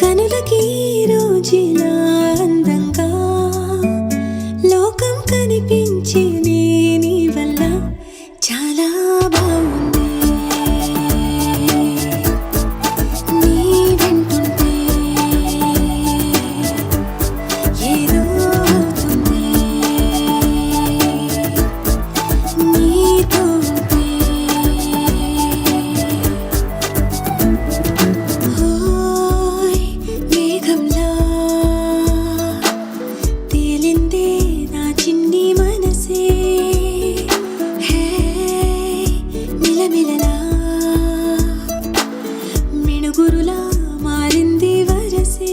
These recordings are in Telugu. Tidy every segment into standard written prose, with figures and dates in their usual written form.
కనులకి రోజులా అందంగా లోకం కనిపించే నీ వల్ల చాలా బాగుంది. నీ వెంటుంటే ఏదో అవుతుంది. నీతో ఉంటే ఓయ్ మేఘంలా తేలిందే నా చిన్ని మనసే. హే మిలమిలలా మిణుగురులా మారింది వరసే.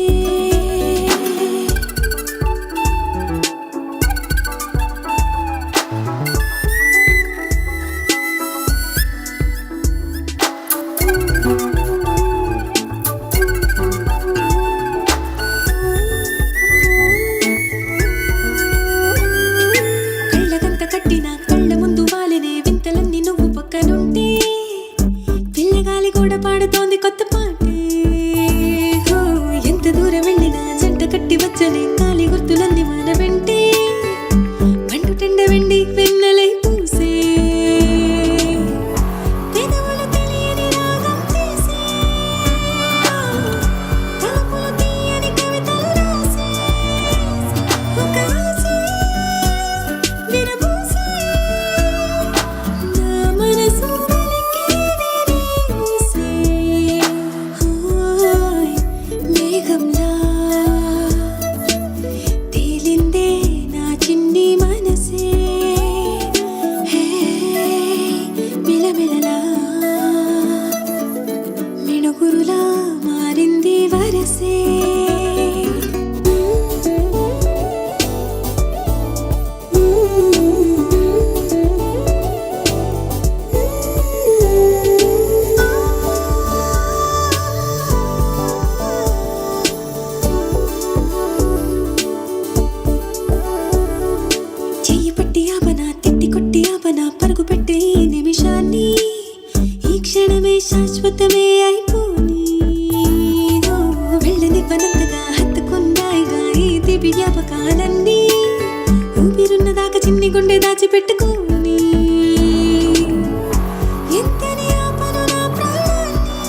కళ్ళకంత కట్టిన కళ్ళ ముందు వాలినే వింతలన్నీ నువ్వు పక్కనుంటే పిల్లగాలి కూడా పాడుతోంది కొత్త పాటే. హో, ఎంత దూరం వెళ్ళినా జంట కట్టి వచ్చనే కాలి గుర్తులన్నీ మన వెంటే మండుటెండ వెండి వెన్నెలై పూసే. పెదవులు తెలియని రాగం తీసే, తలుపులు తీయని కవితలు రాసే. ఒక ఆశే విరబూసే, నా మనసు పలికేది నీ ఊసే. ఓయ్ మేఘంలా తేలిందే నా చిన్ని మనసే. హే మిలమిలలా మిణుగురులా మారింది వరసే. చెయ్యి పట్టి ఆపనా తిట్టి కొట్టి ఆపనా పరుగు పెట్టే ఈ నిమిషాన్ని, ఈ క్షణమే శాశ్వతమే అయిపోని. ఓ, వెళ్ళనివ్వనంతగా హత్తుకున్నాయిగా ఈ దివ్య జ్ఞాపకాలన్నీ, ఊపిరున్నదాకా చిన్ని గుండె దాచిపెట్టుకోని. ఎంతని ఆపను నా ప్రాణాన్ని,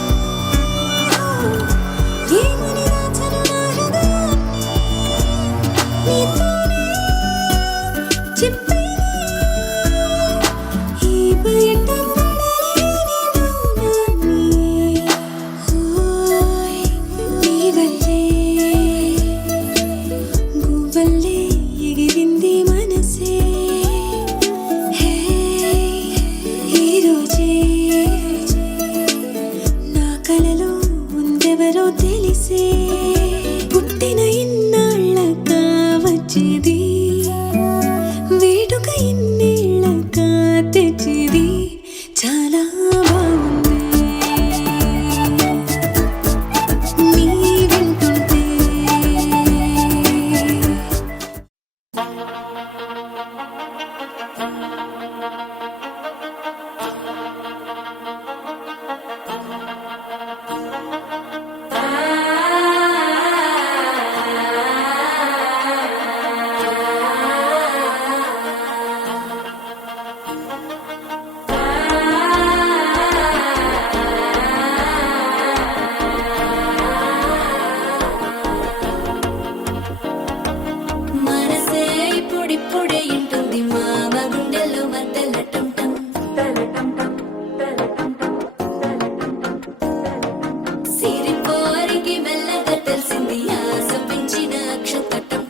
ఏమని దాచను నా హృదయాన్ని. నీతోనే చెప్పేది ఈ బయట పడలేని మౌనాన్ని. ఓయ్ నీ వల్లే గువ్వల్లే ఎగిరింది మనసే. హే ఈ రోజే నా కలలో ఉందెవరో తెలిసే. పుట్టిన ఇన్నాళ్ళక వచ్చేది, వేడుక ఇన్నేళ్ళక తెచ్చేది చాలా బాగుంది. నీ వెంటుంటే మనసే ఇప్పుడిప్పుడే ఇంటుంది మామ గుండెల్లో మధ్యలో టంటం. సిరిపోరికి మెల్లగా తెలిసింది ఆశ పెంచిన అక్షతటం.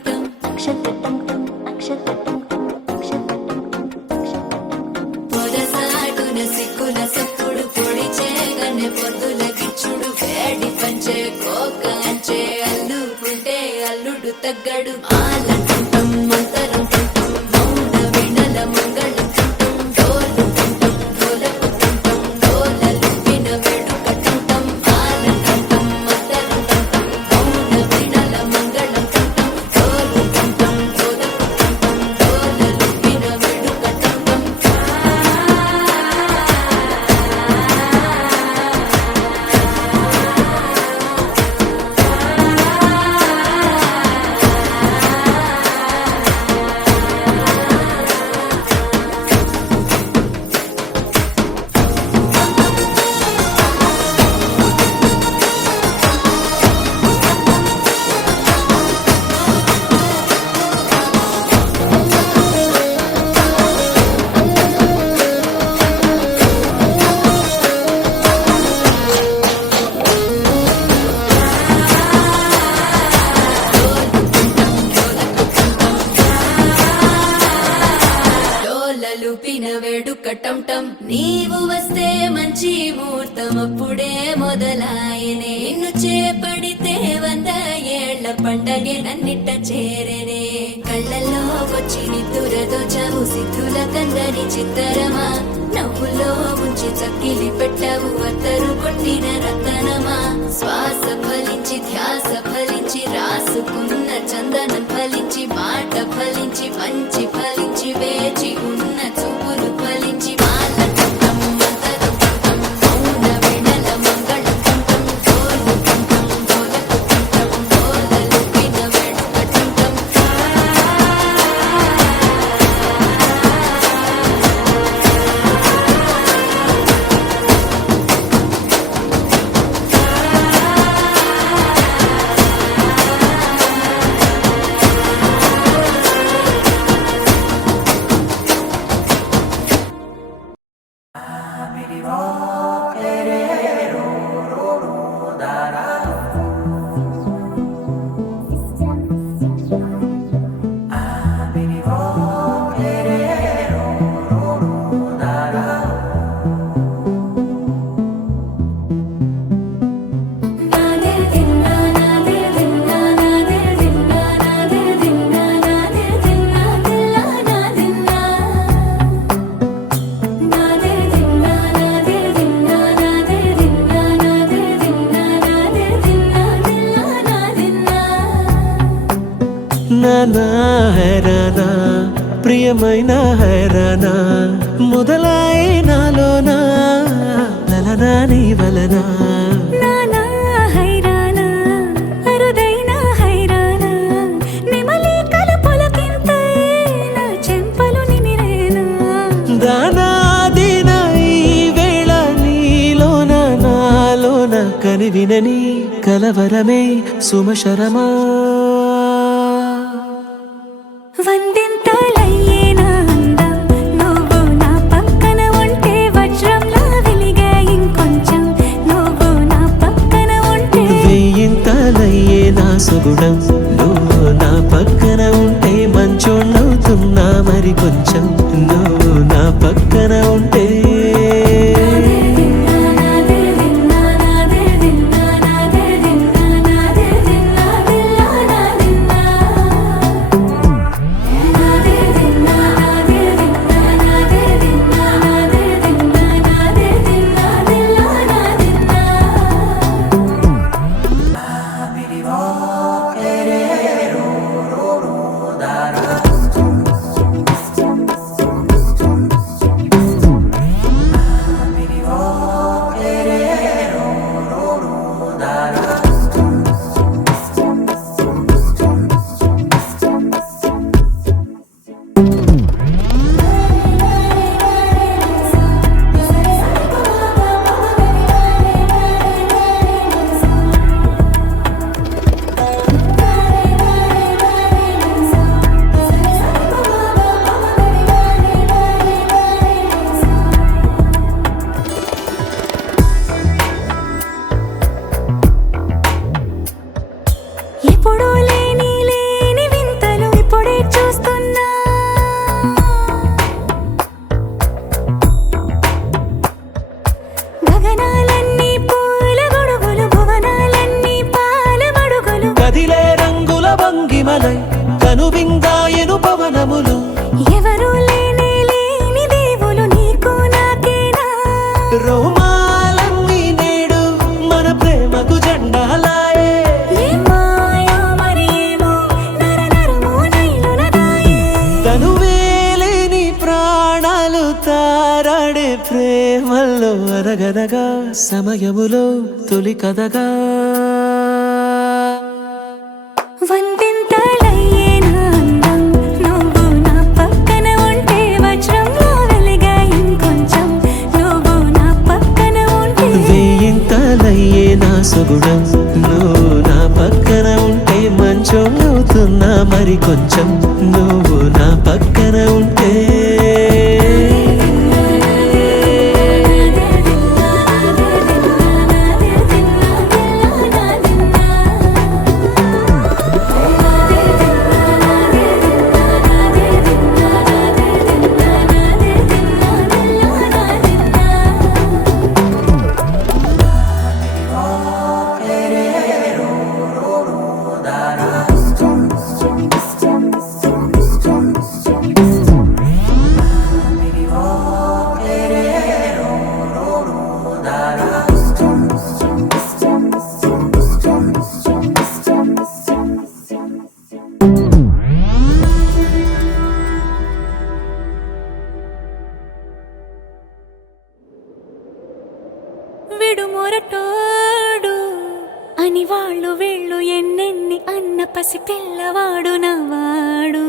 పొదసాటున సిక్కుల సప్పుడు పొడి చేయగానే పొద్దుల గిచ్చుడు వేడి పంచే కోక అంచే అల్లుకుంటే అల్లుడు తగ్గడు. ఆలంటుంటం మంతరం తుంటం మౌన వినల మంగళం తుంటం డోలు తుంటం డోలకు తుంటం డోలలు విన వేడుక తుంటం. ఆలంటుంటం మంతరం తుంటం మౌన వినల మంగళం తుంటం డోలు తుంటం డోలకు తుంటం డోలలు విన వేడుక తుంటం. ఆ నీవు వస్తే మంచి ముహూర్తం అప్పుడే మొదలాయనే నిన్ను చేపడితే 100 ఏళ్ల పండగే నన్నిట్ట చేరనే కళ్ళల్లో వచ్చి నిద్దురదో చావు సిద్ధుల కందని చిత్తరమా నవ్వులో ఉంచి చక్కిలి పెట్టావు అత్తరు కొట్టిన రతనమా శ్వాస ఫలించి ధ్యాస ఫలించి రాసుకున్న చందనం ఫలించి మాట ఫలించి మంచి ఫలించి వేచి ఉన్న చూపులు ఫలించి నానా హైరానా ప్రియమైన హైరానా మొదలాయి నాలోనా లలనా నీ వలనా నానా హైరానా అరుదైన హైరానా నిమలి కలుపులకింతై నా చెంపలు నిమిరేనా దానా దినా ఈ వేళ నీలోన నాలోన కనివినని కలవరమే సుమశరమా వందింతలయ్యే నా అందం నువ్వు నా పక్కన ఉంటే వజ్రంలా వెలిగే ఇంకొంచెం నువ్వు నా పక్కన ఉంటే వెయ్యింతలయ్యే నా సుగుణం నువ్వు నా పక్కన ఉంటే మంచోళ్ళవుతున్నా మరి కొంచెం నువ్వు నా పక్కన ఉంటే ఎప్పుడూ లేని వింతలు ఇప్పుడే చూస్తున్నా గగనాలన్నీ పూల గొడుగులు భువనాలన్నీ పాల మడుగులు కదిలే రంగుల భంగిమలై కనువిందాయను పవనములు ఎవరూ లేని దేవులు నీకు నాకేనా రోమాలన్నీ నేడు మన ప్రేమకు జెండాలాయే ఏ మాయో మరి ఏమో నరనరమో నైలునదాయే తనువేలేని ప్రాణాలు తారాడే ప్రేమల్లో అరగనగా సమయములో తొలి కథగా వందింతలయ్యే నా అందం నువ్వు నా పక్కన ఉంటే వజ్రంలా వెలిగే ఇంకొంచెం నువ్వు నా పక్కన ఉంటే వెయ్యింతలయ్యే నా సుగుణం నువ్వు నా పక్కన ఉంటే మంచోళ్ళవుతున్నా మరి కొంచెం నువ్వు నా పక్కన ఉంటే పసి పిల్లవాడు నవ్వాడు.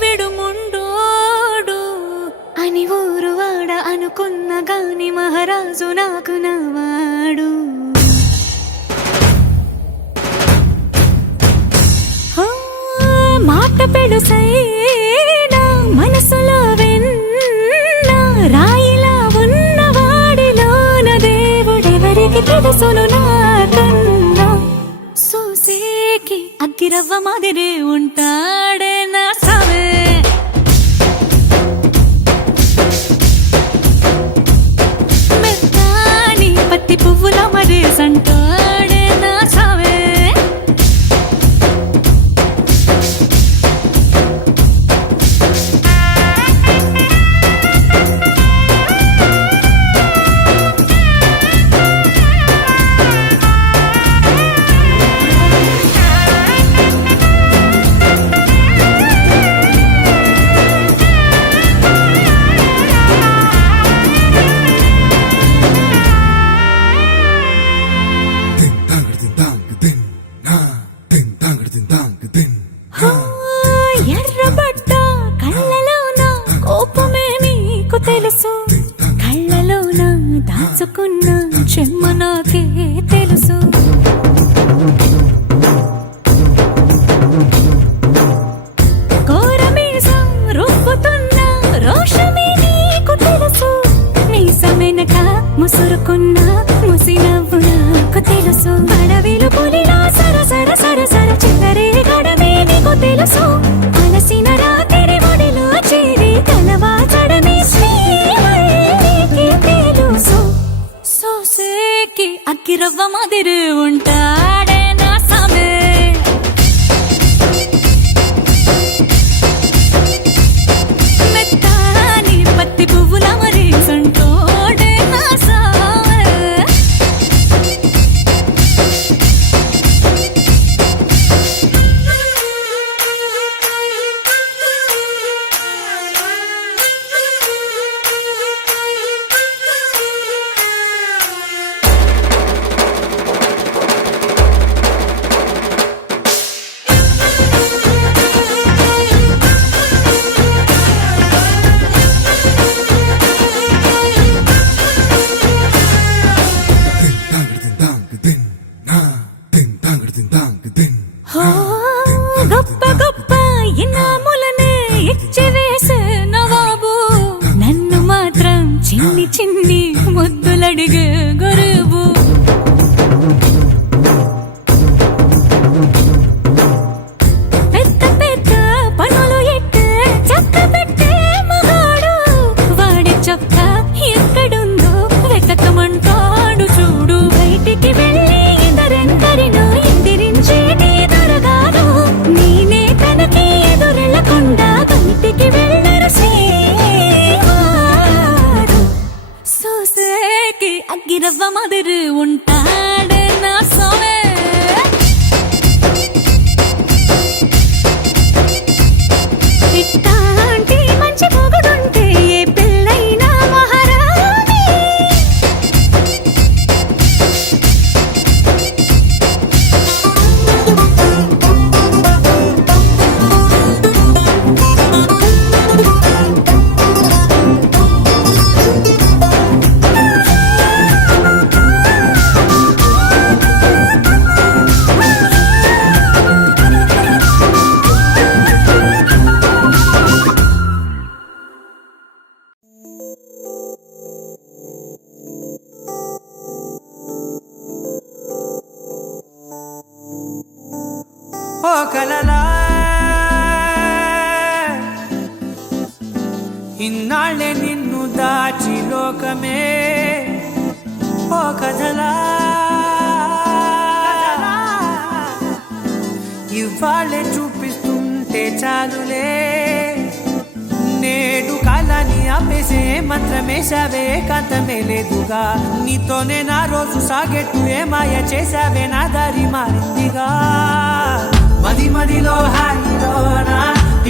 విడుముండోడు అని ఊరువాడ అనుకున్న గాని మహారాజు నాకు నవ్వాడు. మాట పెడుసైనా మనసులో వెన్న రాయిలా ఉన్నవాడిలోన దేవుడెవరికి తెలుసును నాకన్నా. సూసేకి అగ్గిరవ్వ మాదిరి ఉంటాడే నా సావే. మెత్తాని పత్తి పువ్వుల మరేసంటాడే నా సావే. ఎర్రబడ్డ కళ్ళలోన కోపమే నీకు తెలుసు, కళ్ళలోన దాచుకున్న చెమ్మ నాకే తెలుసు. కోరమీసం రుబ్బుతున్న రోషమే నీకు తెలుసు, మీసమెనక ముసురుకున్న ముసి నవ్వు నాకు తెలుసు. అడవిలు పులిలా సరసర సరసర చిల్లరే గడమే నీకు తెలుసు, అలసిన రాత్రి ఒడిలో చేరి కలవాచడమే శ్రీవల్లికి తెలుసు. సోసేకి అగ్గిరవ్వ మాదిరి ఉంటాడే నా సామే. మెత్తాని పత్తి పువ్వుల మరేసంటోడే నా సామే. గొప్ప గొప్ప ఇనాములనే ఇచ్చి వేసే నవాబు, నన్ను మాత్రం చిన్ని చిన్ని ముద్దులడిగే గురువు. పెద్ద పెద్ద పనులు ఎట్టే చక్క పెట్టే మగాడు, వాడి చొక్క ఎక్కడుందో వెతకమంటాడు చూడు. బయటికి వెళ్ళి ఇద్దరెందరినో ఎదిరించేది దొరగాడు, నేనే తనకి ఎదురెళ్ళకుండా బయటికి వెళ్ళరు శ్రీవాడు. సోసేకి అగ్గిరవ్వ మాదిరి ఉంటాడే నా సోమే. ఇట్టాంటి మంచి పొగడుంటే ఏ పిల్లైనా మహారాణి. ఓ కలలా ఇన్నాళ్ళే నిన్ను దాచి లోకమే, ఓ కథలా ఇవాళ్ళే చూపిస్తుంటే చాలులే. నేడు కాలాన్ని ఆపేసే మంత్రమేశావే కాంతమే లేదుగా, నీతోనే నా రోజు సాగెట్టు ఏ మాయ చేశావే నా దారి మారిందిగా. మది మదిలో హాయిలోనా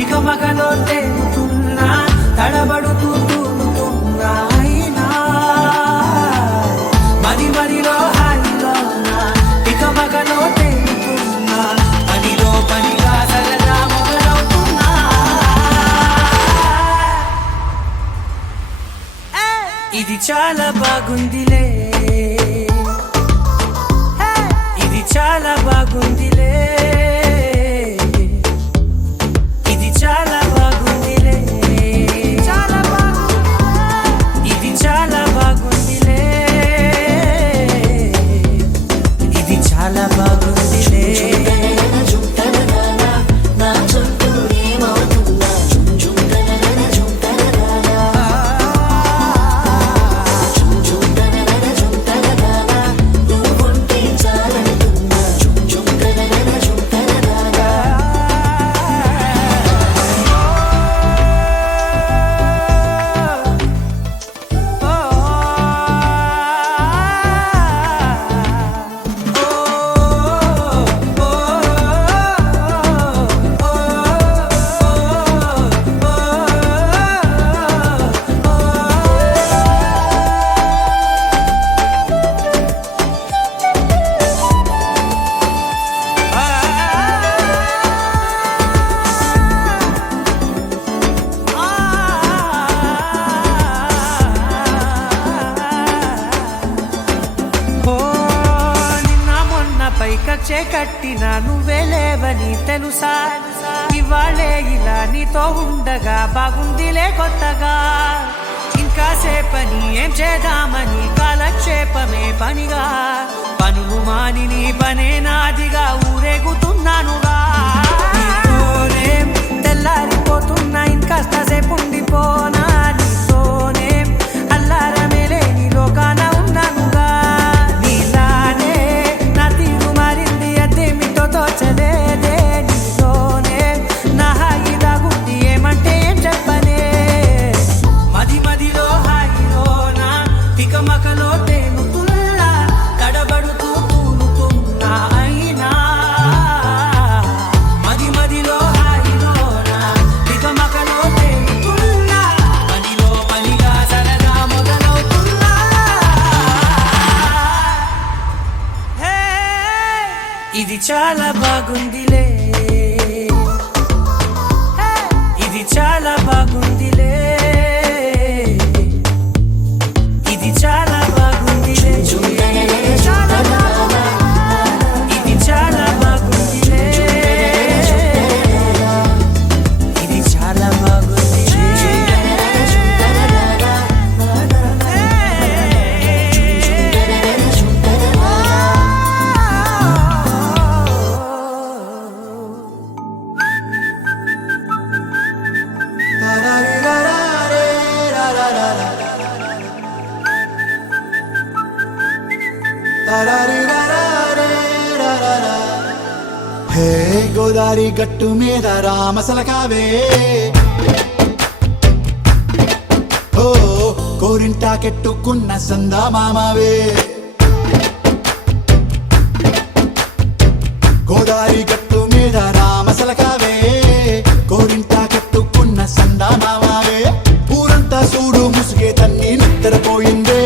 ఇక మగలో తేలుతున్నా, తడబడుతూ తూలుతున్నా అయినా. మది మదిలో హాయి చాలా బాగుందిలే, ఇది చాలా బాగుందిలే, ఇది చాలా బాగుందిలే, చాలా బాగుంది, ఇది చాలా బాగుందిలే, ఇది చాలా బాగుందిలే. పైకచ్చే కట్టిన నువ్వే లేవని తెలుసా, ఇవాళే ఇలా నీతో ఉండగా బాగుందిలే కొత్తగా. ఇంకా సేపని ఏం చేద్దామని కాలక్షేపమే పనిగా, పనులు మాని నీ పనే నాదిగా ఊరేగుతున్నానుగా. నీతోనే తెల్లారిపోతున్నా, ఇంకాస్త సేపు ఉండిపోనా నీతోనే, అల్లారమే లేని లోకాన ఉన్నానుగా. నీలానే నా తీరు మారింది, అదేమిటో తోచలేదే, నీతోనే నా హాయి దాగుంది, ఏమంటే ఏం చెప్పనే. మది మదిలో హాయిలోనా తికమకలో తేనుతున్నా, తడబడుతూ తూలుతున్నా అయినా. మది మదిలో హాయిలోనా తికమకలో తేనుతున్నా, పనిలో పనిగా సరదా మొదలవుతున్నా. హే, ఇది చాలా బాగుందిలే, ఇది చాలా బాగుందిలే, ఇది చాలా బాగుందిలే, చాలా బాగుంది, ఇది చాలా బాగుందిలే, ఇది చాలా బాగుందిలే. హే గోదారి గట్టు మీద రామసలకావే, ఓ కోరింటాకెట్టుకున్న సందా మామావే. గోదారి గట్టు మీద రామసలకావే, కోరింటాకెట్టుకున్న సందా మామావే. ఊరంతా చూడు ముసుగే తన్ని నిద్రపోయిందే,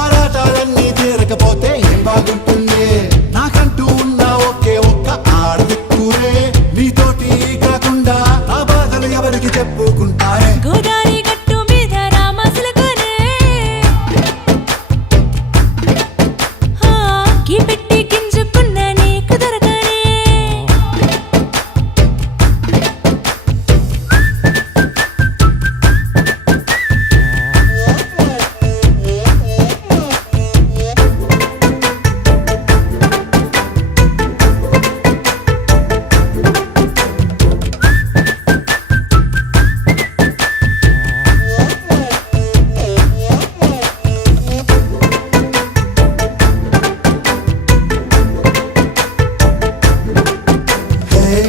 ఆరాటాలన్నీ తీరకపోతే ఏం బాగుంటుందే. నాకంటూ ఉన్న ఒకే ఒక్క ఆడదిక్కురే, నీతోటి కాకుండా నా బాధలు ఎవరికి చెప్పుకుంటారే. గోదారి గట్టు మీద రామసలకనే, కీ పెట్టి గింజుకున్న నీకు దొరకనే.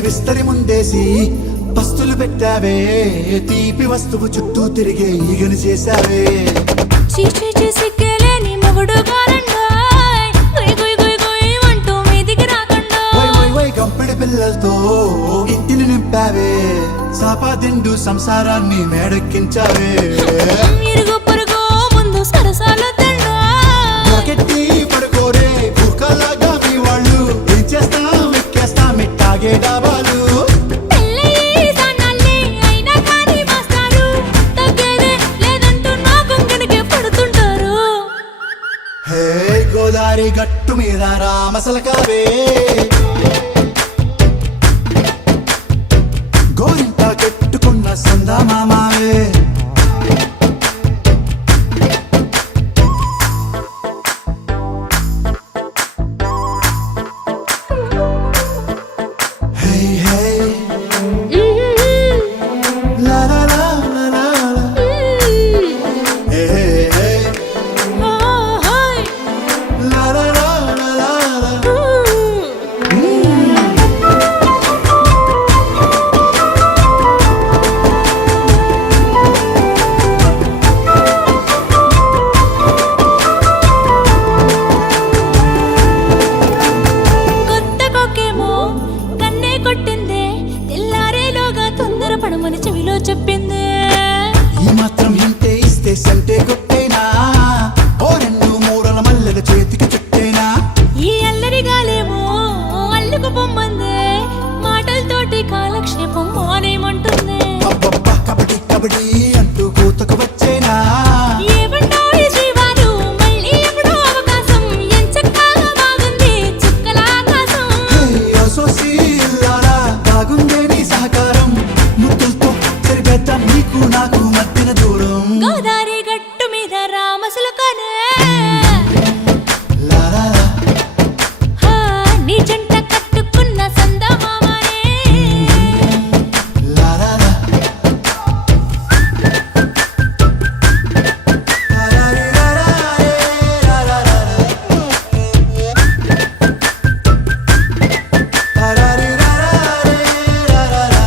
విస్తరి ముందేసి పస్తులు పెట్టావే, తీపి వస్తువు చుట్టూ తిరిగే ఈగను చేశావే. చీచీ సిగ్గలేని మొగుడు కారండాయ్, గుయ్ గుయ్ గుయ్ గుయ్ అంటూ మీదికి రాకుండా. వై వై వై గంపెడి పిల్లలతో ఇంటిని నింపావే, సాపాదిండు సంసారాన్ని మేడెక్కించావే. ఇరుగు పొరుగు ముందు సరసాలు తండా, నాకెట్టి పడుకోరే కుక్కలాగా మీ వాళ్ళు, ఏం చేస్తాం ఎక్కేస్తాం ఇట్టాగే డాబాలు. పెళ్ళయి సన్నాళ్ళే అయినా కానీ మాస్తారు, తగ్గేదే లేదంటూ నా కొంగడికే పడుతుంటారు. హే గోదారి గట్టు మీద రామసలకావే గోరింట కట్టుకున్న సందమామావే హే హే లా లా లా లా లా లా. హే హే హే లా లా లా లా లా లా. కొత్త కొక్కేమో కన్నే కొట్టిందే తెల్లారేలోగా తొందరపడమని చెవిలో చెప్పిందే ఈ మాత్రం హింటే ఇస్తే సంటే కొట్టేనా ఓ రెండు మూరల మల్లెల చేతికి చుట్టేనా ఈ అల్లరి గాలేమో అల్లుకు పొమ్మందే మాటలతోటి కాలక్షేపం మానేమంటుందే అబ్బబ్బా కబడ్డీ కబడ్డీ అంటూ కూతకు వచ్చేనా ఏమంటావు జీవాలు మళ్ళీ ఎప్పుడో అవకాశం ఎంచక్కా బాగుంది చుక్కల ఆకాశం హే అసోసిల్లారా బాగుందే నీ సహకారం ముద్దులతో సరిపెద్దాం నీకు నాకు మధ్యన దూరం గోదారి గట్టు మీద రామసులకనే లా లా లా. నీ జంట కట్టుకున్న సందమామనే లా లా లా. లా లా లా లా లా లా లా. లా లా లా లా లా లా.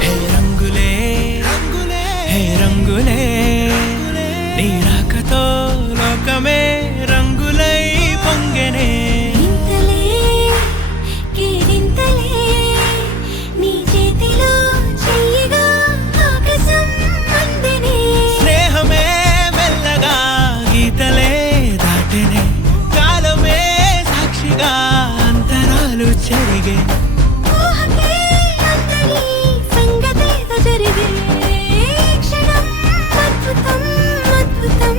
హే రంగులే రంగులే హే రంగులే నీ రాకతో లోకమే రంగులై పొంగెనే ఇంతలే కేరింతలే నీ చేతిలో చెయ్యగా ఆకాశం అందనే స్నేహమే మెల్లగా గీతలే దాటెనే కాలమే సాక్షిగా అంతరాలు చెరిగే ఊహకే అందని సంగతేదో జరిగే క్షణం అద్భుతం అద్భుతం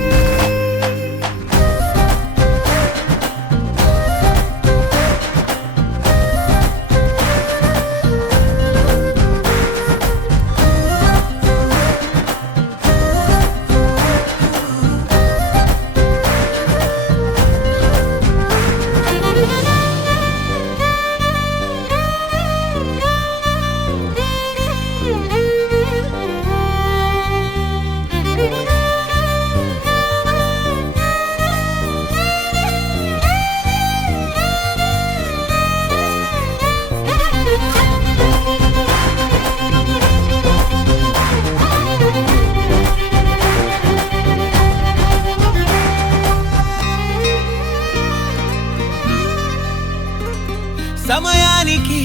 సమయానికి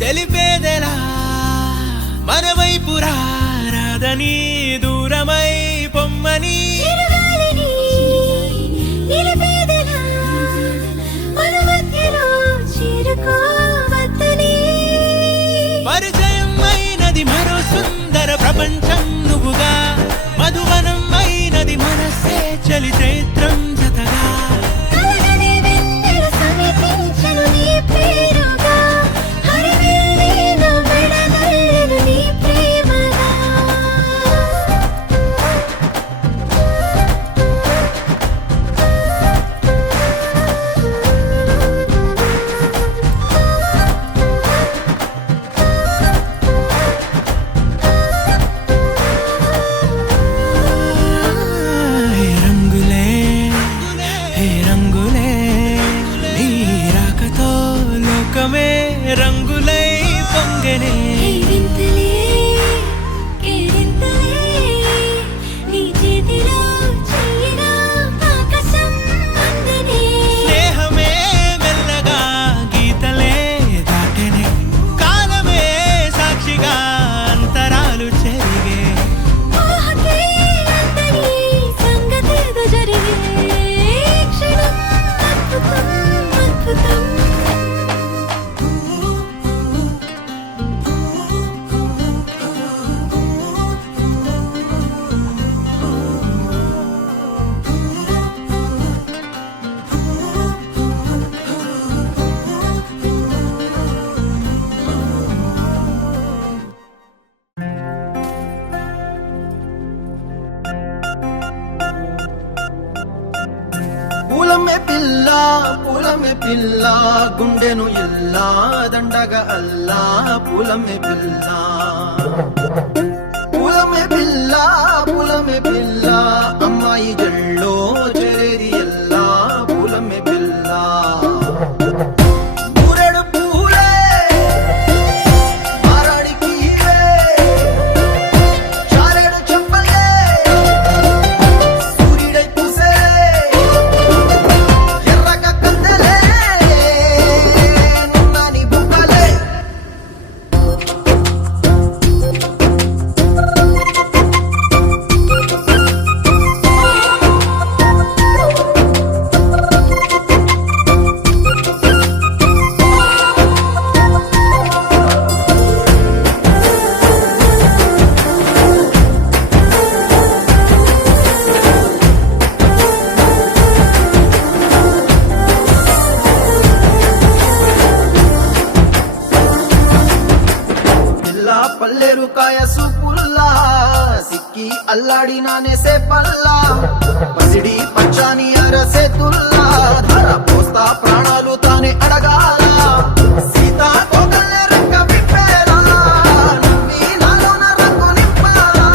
తెలిపేదెలా మన వైపు రాదని దూరమై పొమ్మని చిరుగాలిని నిలిపేదెలా మన మధ్యలో చేరుకోవద్దని పరిచయం అయినది మరో సుందర ప్రపంచం నువ్వుగా మధువనం అయినది మనస్సే చలి చైత్రం జతగా కలగని వెన్నెల సమీపించను నీ పేరుగా హరివెల్లి నా మెడనల్లను నీ ప్రేమగా హే రంగులే పూలమే పిల్ల గుండెను ఇల్లా దండగా అల్లా పూలమే పిల్ల అమ్మాయి జల్లో చేరేది ఎల్లా పూలమే పిల్ల ఊరెడు పూలే మారాడికి చారేడు చెప్పలే సూర్యుడై పూసే ఎర్రగా కందలే నున్నాని బుక్కలే పల్లేరు కాయ సూపుల్లా సిక్కి అల్లాడినానేసే పల్లా పసిడి పచ్చాని అరసే తుల్లా ధర పోస్తా ప్రాణాలు తానే అడగాల సీతా కోకల్లే రెక్క విప్పేలా నవ్వి నాలోన రంగు నింపాలా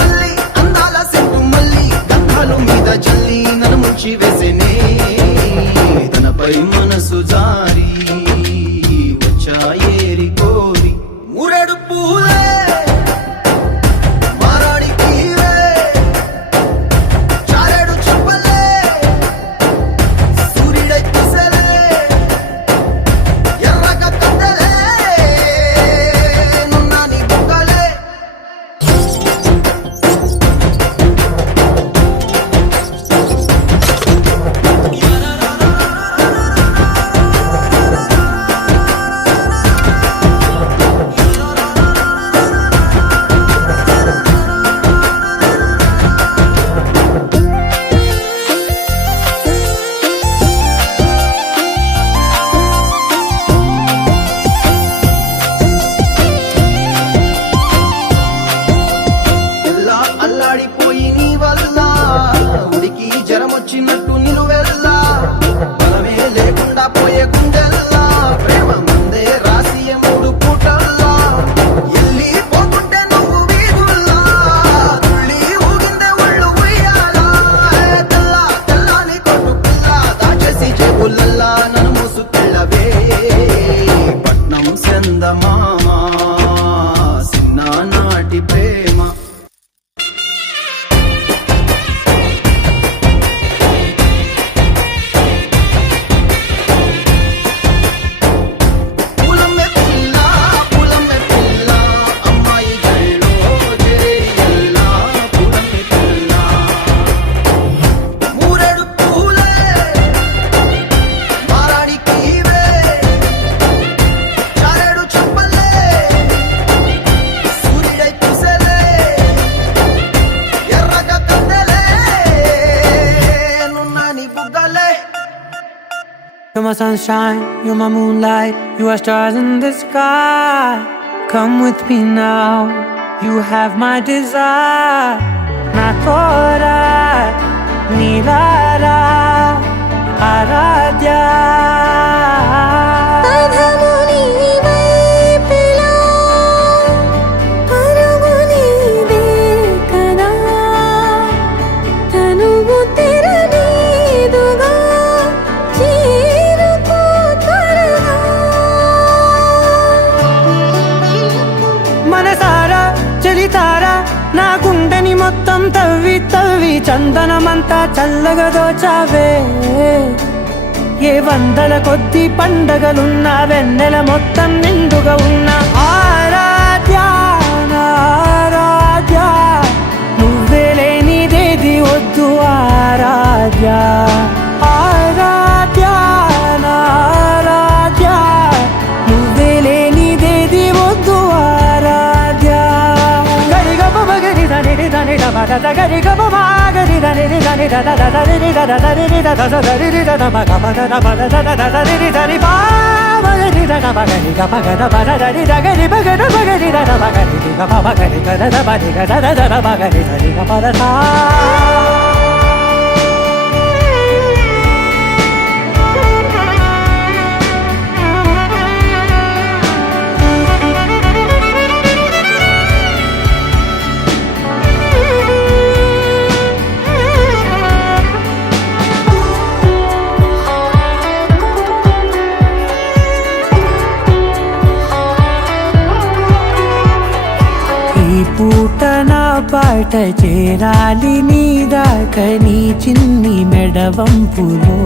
మళ్ళీ అందాల సెట్టు మళ్ళీ గంధాలు మీద జల్లి నన్ను ముంచి వేసేనే తనపై మనసు జారి వచ్చాయేరి కోరి ఊరెడు పూలే మారాడికి చారేడు చెప్పలే సూర్యుడై పూసలే ఎర్రగా కందలే నున్నాని బుక్కలే అల్లాడిపోయి నీ వల్ల ఉడికి జ్వరమొచ్చినట్టు నిలువెల్లా బలమే లేకుండా పోయే గుండెల్లా ప్రేమ ముందే రాసియ మూడు పూటల్లా ఎల్లి పోతుంటే నువ్వు వీధుల్లా తుళ్ళి ఊగిందే ఒళ్ళు ఉయ్యాలా తెల్లాని కొట్టు పిల్ల దాచేసి చెవులల్లా నన్ను మూసుకెళ్ళవే పట్నం చందమామా చిన్ననాటి ప్రేమ పూలమే పిల్ల అమ్మాయి జల్లో చేరేయల్లా పూలమే పిల్ల మూరెడు పూలే మారాడికి చారేడు చెప్పలే సూర్యుడై పూసలే ఎర్రగా కందలే నున్నాని బుగ్గలే. You're my sunshine, you're my moonlight, you are stars in the sky. Come with me now, you have my desire. Na tora, nilara, aradhya. పదము నీవైపిలా పరుగు నీదే కదా తనువు తెరనీదుగా చేరుకో త్వరగా మనసారా చలితారా నా గుండెని మొత్తం తవ్వి తవ్వి చందనమంతా చల్లగా దోచావే ఏ వందల కొద్ది పండగలున్నా వెన్నెల మొత్తం నిండుగా ఉన్న ఆరాధ్య నా ఆరాధ్య నువ్వే లేనిదేది వద్దు ఆరాధ్య ఆరాధ్య నా ఆరాధ్య నువ్వే లేనిదేది వద్దు ఆరాధ్య గరిగమ మగరి దని దని మగ గరిగమ మాగరి దని దని దద దని దద దని దద దని దద మగ మగ మగ దద దని దని పా మగరి దద మగరి గ మగ ద మగ దని దగరి మగ ద మగరి దద మగరి గ మగరి గ దద మగరి గ దద దద మగరి దని గ మగ సా బాట చేరాలి నీ దాకా నీ చిన్ని మెడవంపులో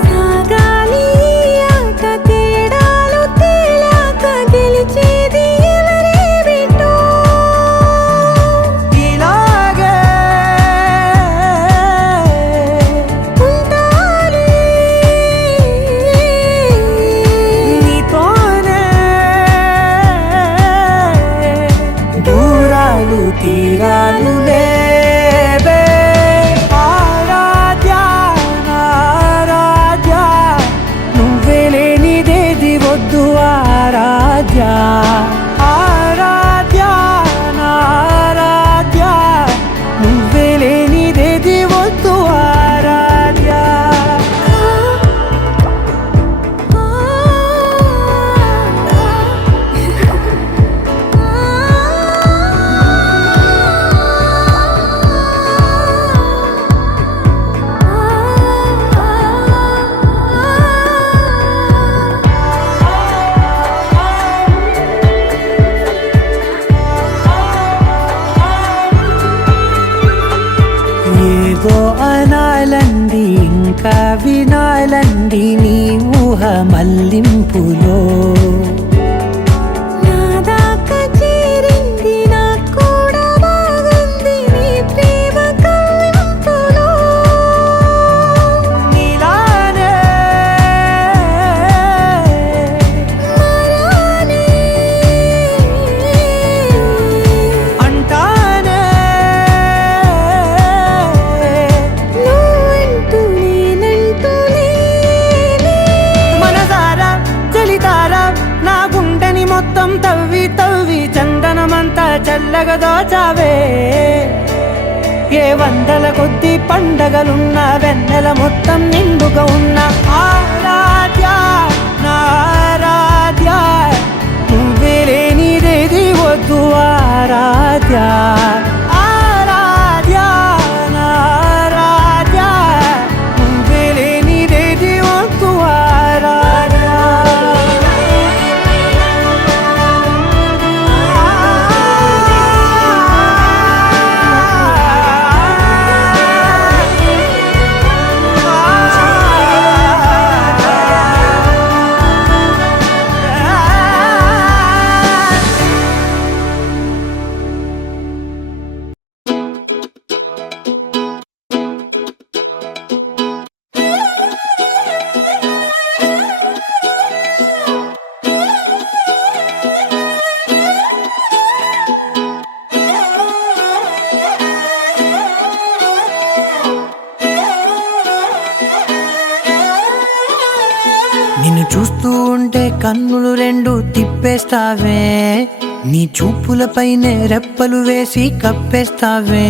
సాగాలి ఈ ఆట తేడాలు తేలాక గెలిచేది ఎవరేమిటో ఇలాగే ఉంటానే నీతోనే దూరాలు తీరాలు లేవే ఆరాధ్య ఆరాధ్య నువ్వే లేనిదేది వద్దు ఆరాధ్య ఆరాధ్య ఆరాధ్య నువ్వే లేనిదేది వద్దు ఆరాధ్య ఏదో అనాలండి ఇంకా వినాలండి నీ ఊహ మల్లింపులో నా దాకా చేరింది నాకు కూడా బాగుంది నీ ప్రేమ కవ్వింపులో నీలానే మరానే అంటానే నువ్వంటూ నేనంటూ లేనే మనసారా చలితారా నా గుండెని మొత్తం తవ్వి తవ్వి చందనమంతా చల్లగా దోచావే ఏ వందల కొద్ది పండగలున్న వెన్నెల మొత్తం నిండుగా ఉన్న ఆరాధ్య నా ఆరాధ్య నువ్వే లేనిదేది వద్దు ఆరాధ్య ఆరాధ్య నా ఆరాధ్య నువ్వే లేనిదేది వద్దు ఆరాధ్య నిన్ను చూస్తూ ఉంటే కన్నులు రెండు తిప్పేస్తావే నీ చూపులపైనే రెప్పలు వేసి కప్పేస్తావే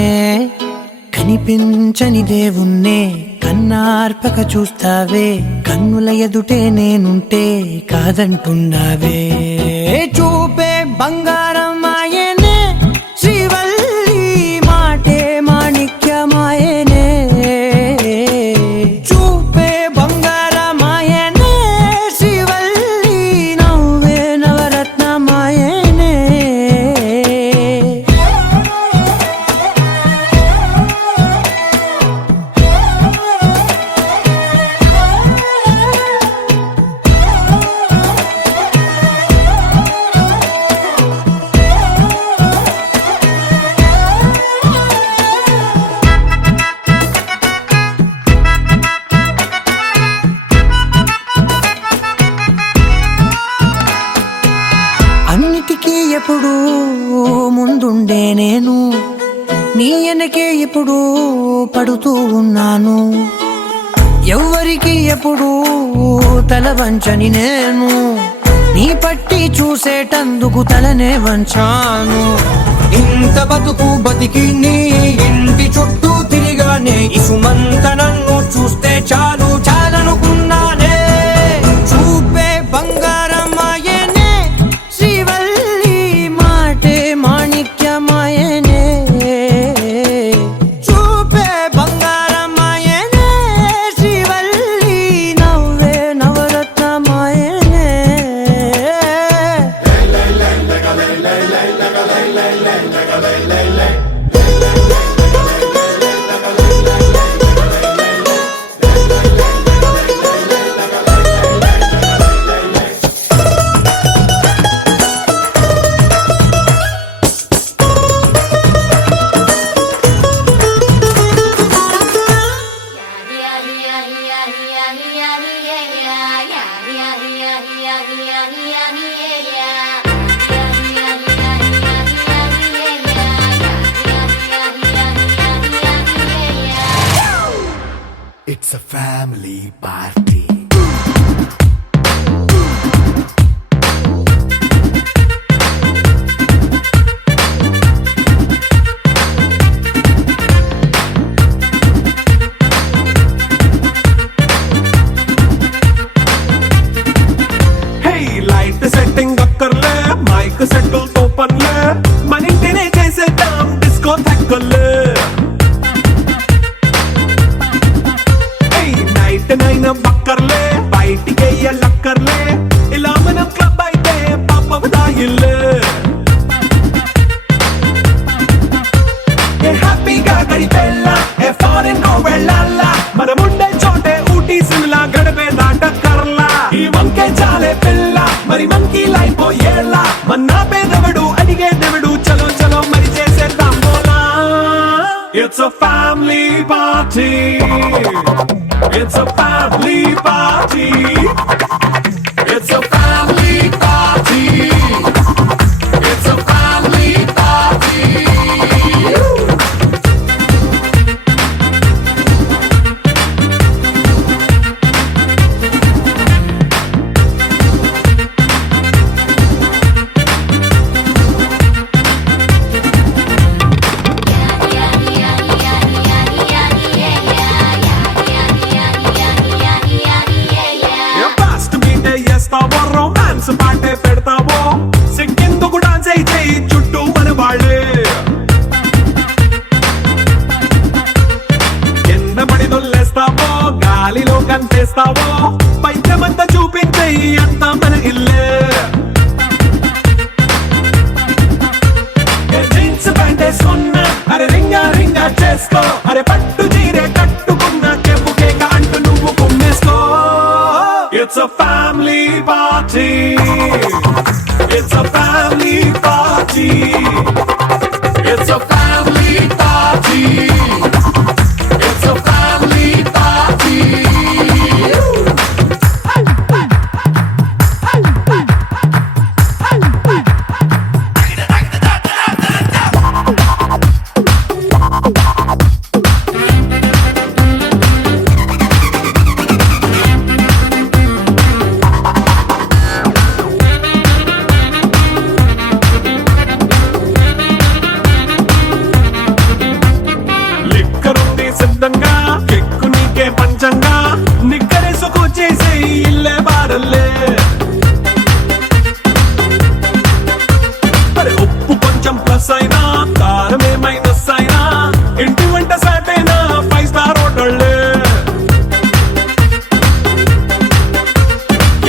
కనిపించని దేవుణ్ణే కన్నార్పక చూస్తావే కన్నుల ఎదుటే నేనుంటే కాదంటున్నావే చూపే బంగారం ఆయనే శ్రీవల్లి మాటే మాణిక్యమాయనే చూపే బంగారమాయనే శ్రీవల్లి నవ్వే నవరత్నమాయనే అన్నిటికీ ఎప్పుడు ముందుండే నేను నీ వెనకే ఎప్పుడు పడుతూ ఉన్నాను ఎవ్వరికి ఎప్పుడు తల వంచని నేను నీ పట్టి చూసేటందుకు తలనే వంచాను ఇంత బతుకు బతికి నీ ఇంటి చుట్టూ తిరిగానే ఇసుమంత నన్ను చూస్తే చాలు చాలనుకున్నానే చూపే బంగారమాయనే శ్రీవల్లి మాటే మాణిక్యమాయనే చూపే బంగారమాయనే శ్రీవల్లి నవ్వే నవరత్నమాయనే It's a family party. Light setting అక్కర్లే మైక్ సెట్టుల్ తో పనిలే మన ఇంటినే చేసేద్దాం డిస్కో థెక్కలే నైట్ నైన్ బక్కర్లే బయటికి లక్కర్లే ఇలా మనం క్లబ్ అయితే పాపదాయిల్లే హ్యాపీగా గడిపెళ్ళ ఏ ఫారెన్ నో వెళ్ళాల మనముండే చోటే ఊటీ సిమ్లా గడిపే దాటక్కర్లా ఈ వంకే చాలే పిల్ల మరి మంకీ లైపోయేలా మన్నా పేదవడు అడిగేదెవడు చలో చలో మరి చేసేద్దాం బోలా It's a family party. It's a family party. It's a family party. It's a family party. Fast మీటే చేస్తావో రొమాన్స్ పాటే పెడతావో సిగ్గెందుకు డాన్స్ అయి చేయి చుట్టూ మన వాళ్ళే కింద పడి దొల్లేస్తావో గాలిలో కంటేస్తావో పైద్యమంతా చూపించేయి అంతా మన ఇల్లే జీన్స్ ప్యాంట్ వేసుకున్నా అరే రింగా రింగా చేసుకో అరే పట్టు చీరే కట్టుకున్నా కేపు కేక అంటూ నువ్వు కుమ్మేసుకో It's a family party. It's a family party. It's a family party. It's a family party. లిక్కరుంది సిద్ధంగా కెక్కు నీకే పంచంగా నిక్కరేసుకు చేసే ఇల్లే బారల్లే మరి ఉప్పు కొంచెం ప్లస్ అయినా కారమే మైనస్ అయినా ఇంటి వంట సాటైనా 5 స్టార్ హోటళ్ళే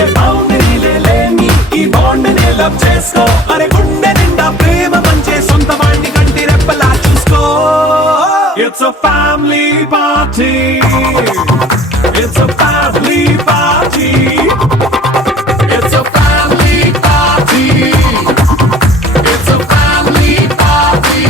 ఏ బౌండరీలే లేని ఈ బాండ్ని లవ్ చేసుకో అరే గుండె నిండా ప్రేమ మంచే సొంత వాణ్ణి కంటి రెప్పలా చూసుకో It's a family party. It's a family party. It's a family party. It's a family party.